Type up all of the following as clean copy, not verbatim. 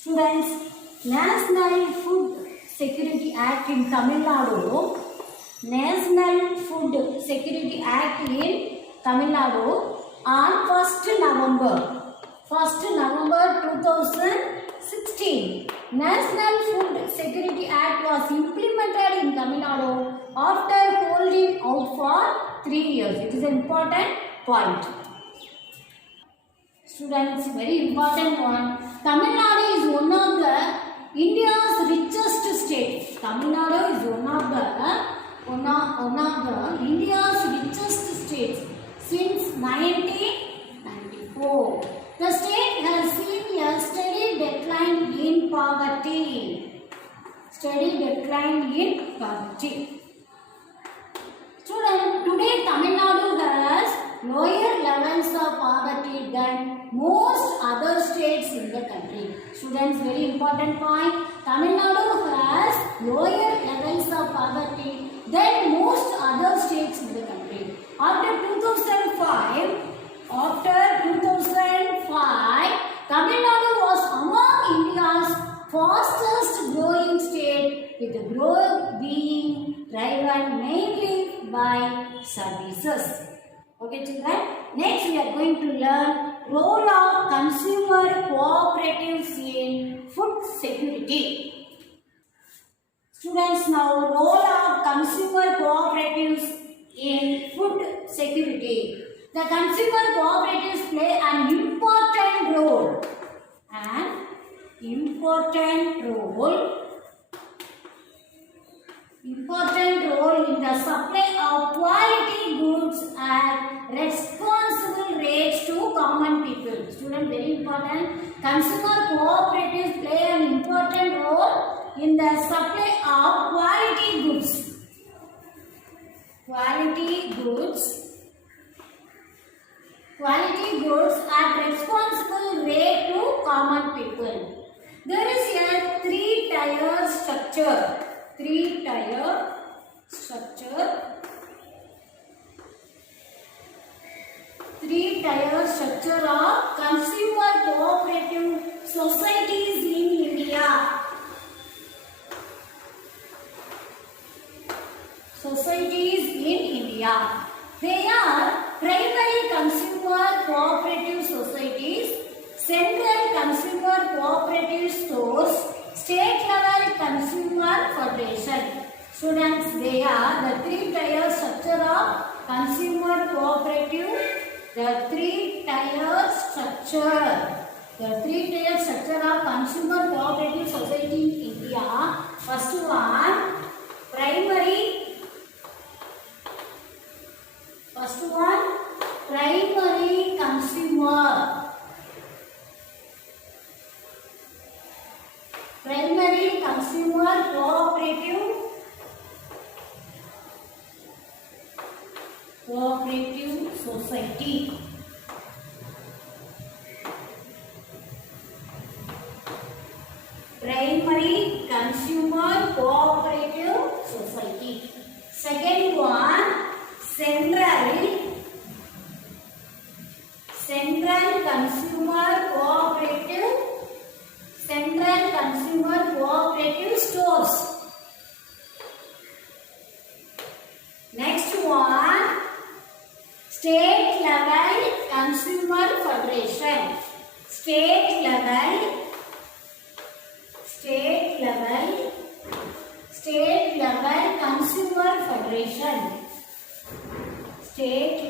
Students, National Food Security Act in Tamil Nadu, National Food Security Act in Tamil Nadu on 1st November 2016. National Food Security Act was implemented in Tamil Nadu after holding out for 3 years. It is an important point. Students, very important one. Tamil Nadu is one of the India's richest states. Tamil Nadu is one of the India's richest states since 1994. The state has seen a steady decline in poverty. Students, today Tamil Nadu has lower levels of poverty than most other states in the country. Students, very important point. Tamil Nadu has lower levels of poverty than most other states in the country. After 2005, Tamil Nadu was among India's fastest growing state, with the growth being driven mainly by services. Okay children, next we are going to learn role of consumer cooperatives in food security. Students, now role of consumer cooperatives in food security. The consumer cooperatives play an important role in the supply of quality goods at responsible rates to common people. Students, very important. Consumer cooperatives play an important role in the supply of quality goods at responsible rate to common people. There is a three-tier structure. Three-tier structure of consumer cooperative societies in India. They are primary consumer cooperative societies, central consumer cooperative stores, state level consumer federation. Students, they are the three-tier structure of consumer cooperative. The three-tier structure of consumer cooperative society in India. First one, primary consumer cooperative society. Primary consumer cooperative society. Second one, central consumer cooperative stores. Next one, state level consumer federation. State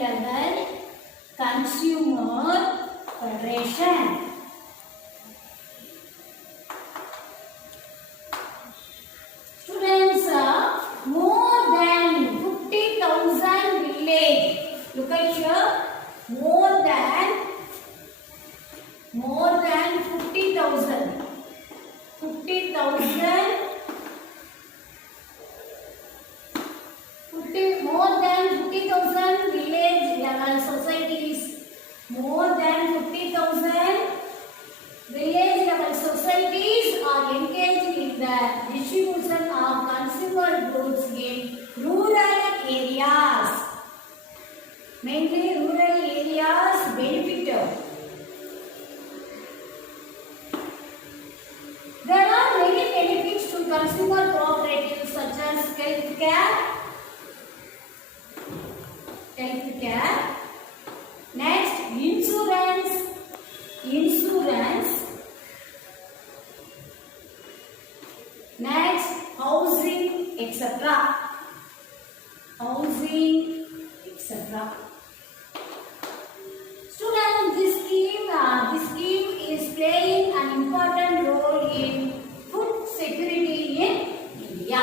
level consumer federation. Students, more than 50,000 village. Look at here, more than 50,000 village level societies. More than 50,000 village level societies are engaged in the distribution of consumer goods in rural areas. Mainly rural areas benefited. consumer cooperatives such as healthcare. Next, insurance. Next, housing, etc. Students, this scheme is playing an important role in food security in India.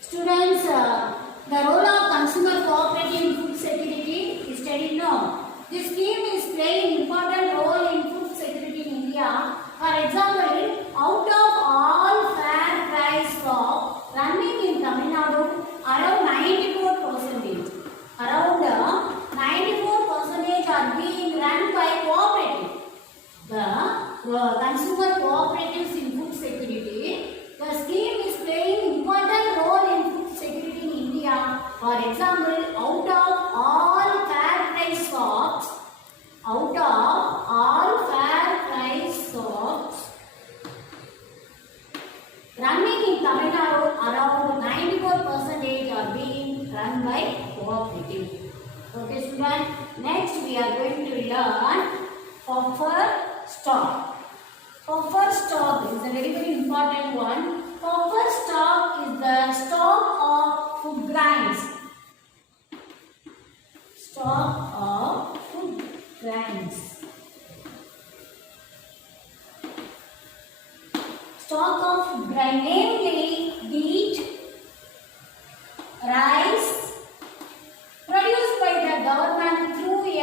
Students, the role of consumer cooperative in food security is studied now. This scheme is playing important role in food security in India. For example, out of all fair price shops running in Tamil Nadu, around 94%. Around 94% are being run by cooperative. The consumer cooperatives in food security. The scheme is playing important role in food security in India. For example, out of all fair price shops running in Tamil Nadu, around 94% are being run by cooperative. Okay, students. Next, we are going to learn buffer stock. Buffer stock is a very important one. Buffer stock is the stock of food grains. Stock of food grains. Stock of food grain, namely wheat, rice, produced by the government through a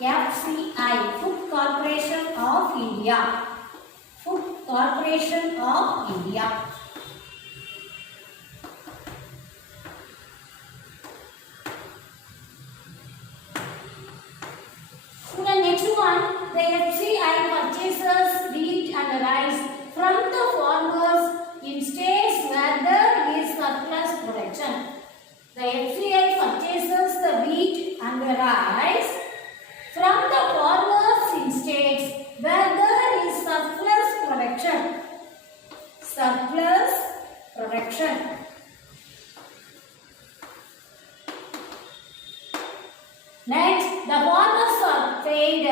FCI, Food Corporation of India. Food Corporation of India. So the next one, the FCI purchases wheat and rice from the farmers in states where there is surplus production. The FCI purchases the wheat and the rice from the farmers in states where there is surplus production. Next, the farmers are paid a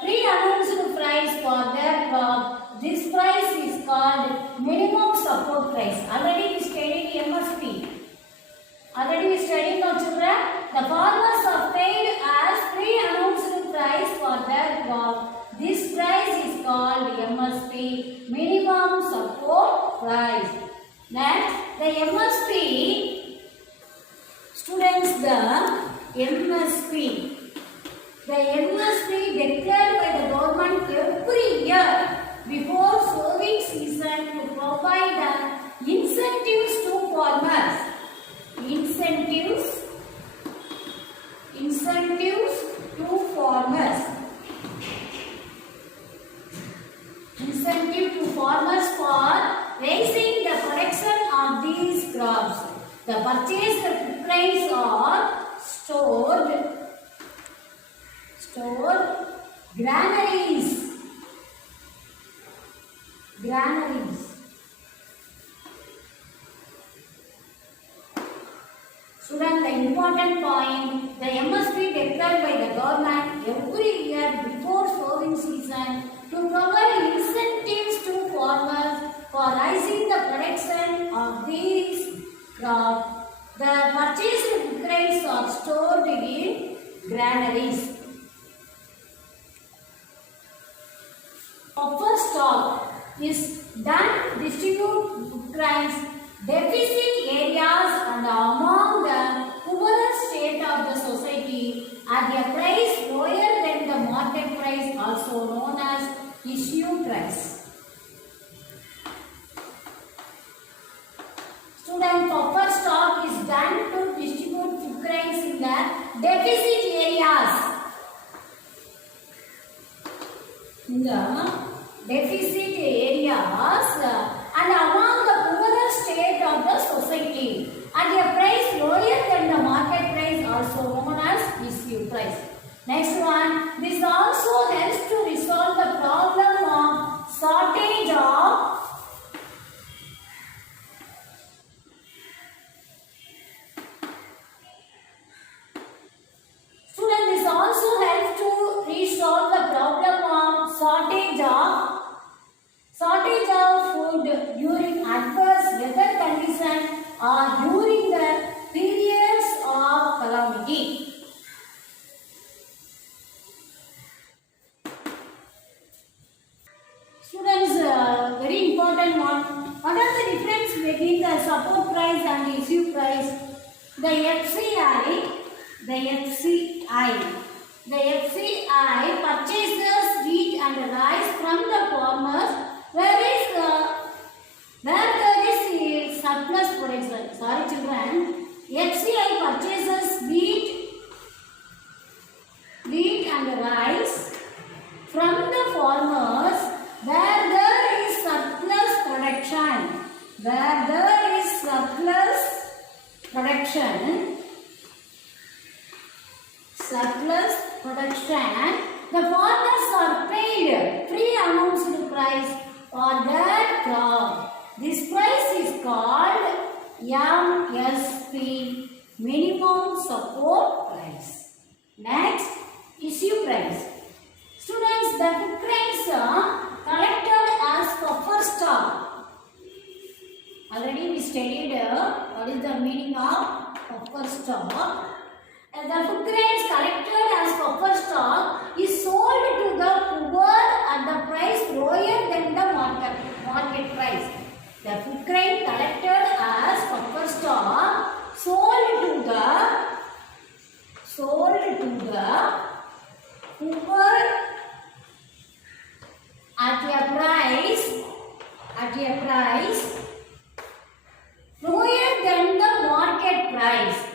pre-announced price for their crop. This price is called minimum support price. Already we studied MSP. Already we studied now, children. The farmers are paid as pre-announced price for their crop. This price is called MSP, minimum support price. Next, the MSP, students, the MSP declared by the government every year before sowing season to provide the incentives to farmers. Incentives to farmers. Incentive to farmers for raising the production of these crops. The purchased grains are stored granaries. Students, the important point, the MSP declared by the government every year before sowing season to provide incentives to farmers for raising the production of these crops. The purchased grains are stored in granaries. Buffer stock is done to distribute grains deficit areas and among the poorest state of the society at a price lower than the market price, also known as issue price. Student, buffer stock is done to distribute food grains in the deficit areas. And among the poorest state of the society at a price lower than the market price, also known as issue price. Next one, this also helps to resolve the problem important one. What are the difference between the support price and the issue price? The FCI purchases wheat and rice from the farmers where there is surplus production. Sorry children, FCI purchases wheat and rice from the farmers where there is surplus production. Where there is surplus production, the farmers are paid pre-announced price for their crop. This price is called MSP, minimum support price. Next, issue price. Students, the food grains are collected as buffer stock. Already we studied what is the meaning of buffer stock. And the food grains collected as buffer stock is sold to the poor at the price lower than the market price. The food grain collected as buffer stock sold to the poor at a price lower than the market price.